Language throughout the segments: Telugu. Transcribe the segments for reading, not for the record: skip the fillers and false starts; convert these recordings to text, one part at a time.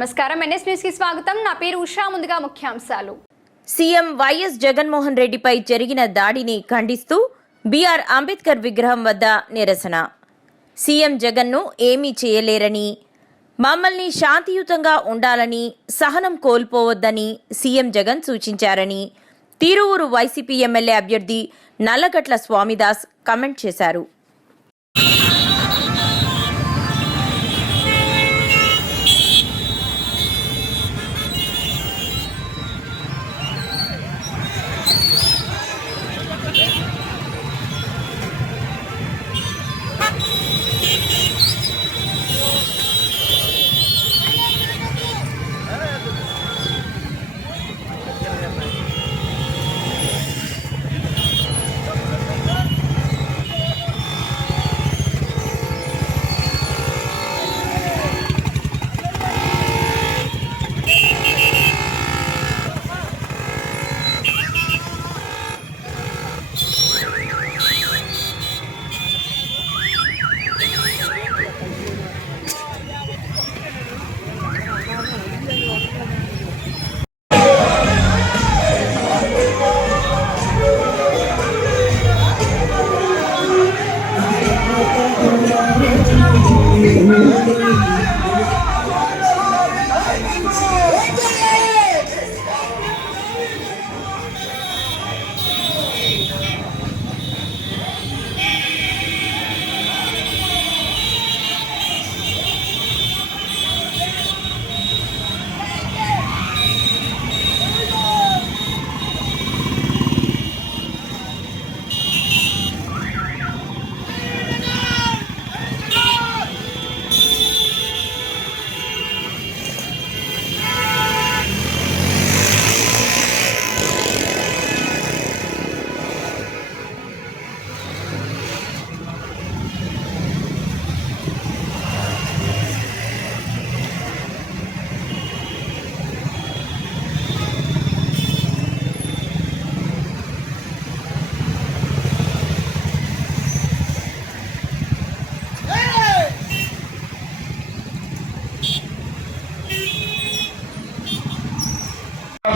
నమస్కారం, ఎన్ఎస్ న్యూస్ కి స్వాగతం. నా పేరు ఉషా. ముందుగా ముఖ్యాంశాలు. సీఎం వైఎస్ జగన్మోహన్ రెడ్డిపై జరిగిన దాడిని ఖండిస్తూ బీఆర్ అంబేద్కర్ విగ్రహం వద్ద నిరసన. సీఎం జగన్ను ఏమీ చేయలేరని, మమ్మల్ని శాంతియుతంగా ఉండాలని, సహనం కోల్పోవద్దని సీఎం జగన్ సూచించారని తిరువూరు వైసీపీ ఎమ్మెల్యే అభ్యర్థి నల్లగట్ల స్వామిదాస్ కామెంట్ చేశారు.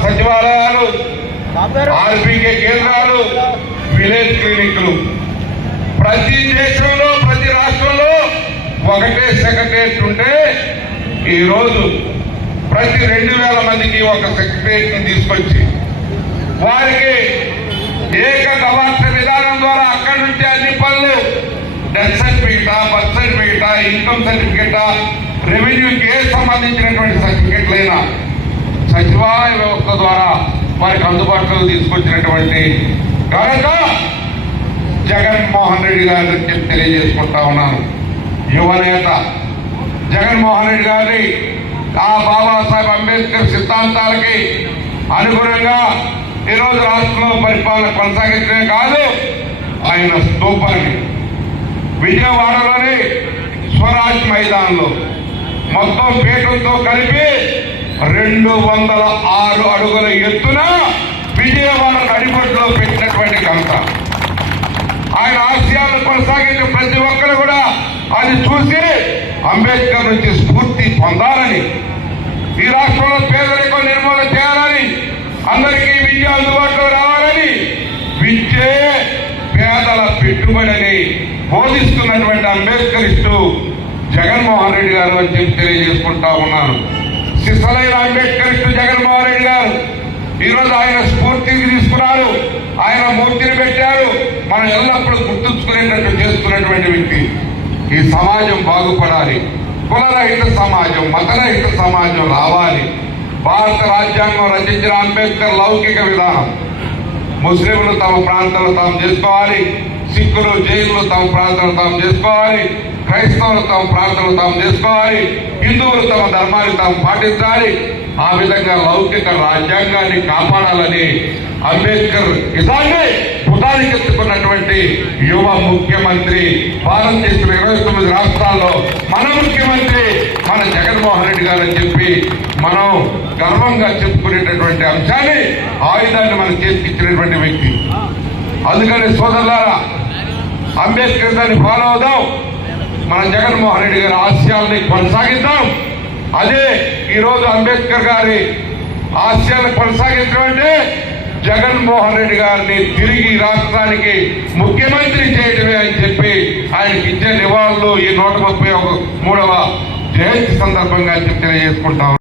సచివాలయాలు, ఆర్బీకే కేంద్రాలు, విలేజ్ క్లినిక్లు ప్రతి దేశంలో ప్రతి రాష్ట్రంలో ఒకటే సెక్రటరియట్ ఉంటే ఈరోజు ప్రతి 2000 మందికి ఒక సెక్రటరియట్ ని తీసుకొచ్చి వారికి ఏక గవాక్ష విధానం ద్వారా అక్కడి నుంచి అన్ని పనులు డెత్ సర్టిఫికెటా, బర్త్ సర్టిఫికెటా, ఇన్కమ్ సర్టిఫికెటా, రెవెన్యూకి సంబంధించినటువంటి సర్టిఫికెట్లైనా సచివాలయ వ్యవస్థ ద్వారా వారికి అందుబాటులో తీసుకొచ్చినటువంటి ఘనత జగన్మోహన్ రెడ్డి గారిని తెలియజేసుకుంటా ఉన్నాను. యువనేత జగన్మోహన్ రెడ్డి గారిని ఆ బాబాసాహెబ్ అంబేద్కర్ సిద్ధాంతాలకి అనుగుణంగా ఈరోజు రాష్ట్రంలో పరిపాలన కొనసాగించడమే కాదు, ఆయన స్తూపాన్ని విజయవాడలోని స్వరాజ్ మైదానంలో మొత్తం పీఠంతో కలిపి 206 అడుగుల ఎత్తున విజయవాడ నడిబొడ్డులో పెట్టినటువంటి ఘనత. ఆయన ఆశయాలను కొనసాగించే ప్రతి ఒక్కరు కూడా అది చూసి అంబేద్కర్ నుంచి స్ఫూర్తి పొందాలని, ఈ రాష్ట్రంలో పేదరికం నిర్మూలన చేయాలని, అందరికీ విద్య అందుబాటులో రావాలని, విద్యే పేదల పెట్టుబడిని బోధిస్తున్నటువంటి అంబేద్కరిస్టు జగన్మోహన్ రెడ్డి గారు అని చెప్పి తెలియజేసుకుంటా ఉన్నాను. శిశులైన అంబేద్కరిస్టు జగన్మోహన్ రెడ్డి గారు ఈరోజు ఆయన స్ఫూర్తిని తీసుకున్నారు, ఆయన మూర్తిని పెట్టారు. మనం ఎల్లప్పుడూ గుర్తుంచుకునేటట్టు చేస్తున్నటువంటి వ్యక్తి. ఈ సమాజం బాగుపడాలి, కులరహిత సమాజం, మతరహిత సమాజం రావాలి. భారత రాజ్యాంగం రచించిన అంబేద్కర్ లౌకిక విధానం ముస్లింలు తమ ప్రాంతాలు తాము చేసుకోవాలి, సిక్కులు జైన్లు తమ ప్రాంతాలు తాము చేసుకోవాలి, క్రైస్తవులు తమ ప్రాంతాలు తాము చేసుకోవాలి, హిందువులు తమ ధర్మాన్ని తాము పాటించాలి. ఆ విధంగా లౌకిక రాజ్యాంగాన్ని కాపాడాలని అంబేద్కర్ ఇదాన్ని పుటానికెత్తుకున్నటువంటి యువ ముఖ్యమంత్రి, భారతదేశం 29 రాష్ట్రాల్లో మన ముఖ్యమంత్రి మన జగన్మోహన్ రెడ్డి గారు అని చెప్పి మనం గర్వంగా చెప్పుకునేటటువంటి అంశాన్ని, ఆయుధాన్ని మనం చేతికిచ్చినటువంటి వ్యక్తి. అందుకని సోదరులారా, అంబేద్కర్ దాన్ని ఫాలో అవుదాం, మన జగన్మోహన్ రెడ్డి గారి ఆశయాల్ని కొనసాగిద్దాం. అదే ఈరోజు అంబేద్కర్ గారి ఆశయాలను కొనసాగించడం అంటే జగన్మోహన్ రెడ్డి గారిని తిరిగి రాష్ట్రానికి ముఖ్యమంత్రి చేయడమే అని చెప్పి ఆయనకి ఇచ్చే నివాళులు ఈ 133వ జయంతి సందర్భంగా తెలియజేసుకుంటాం.